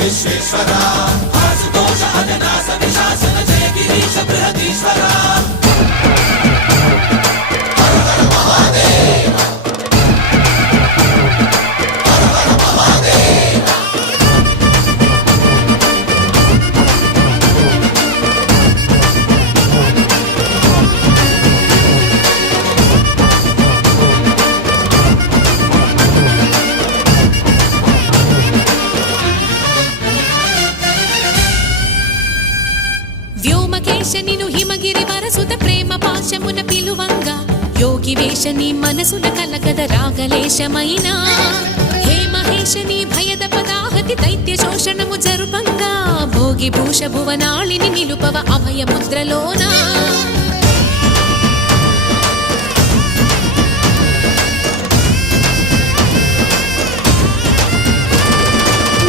విశ్వేశ్వరా ఆశుతోష అజనాస విశాసన జయ గిరీశ బృహదీశ్వరా వ్యోమకేశనిను హిమగిరి వరసుత ప్రేమ పాశమున పిలువంగా యోగి వేషని మనసున కలకద రాగలేశమైనా హే మహేశని భయద పదాహతి దైత్య శోషణము జరుపంగా భోగి భూష భువనాళిని నిలుపవ అభయ ముద్రలోనా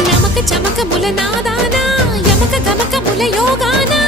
నమక చమక ముల నాదానా యమక గమక ముల యోగానా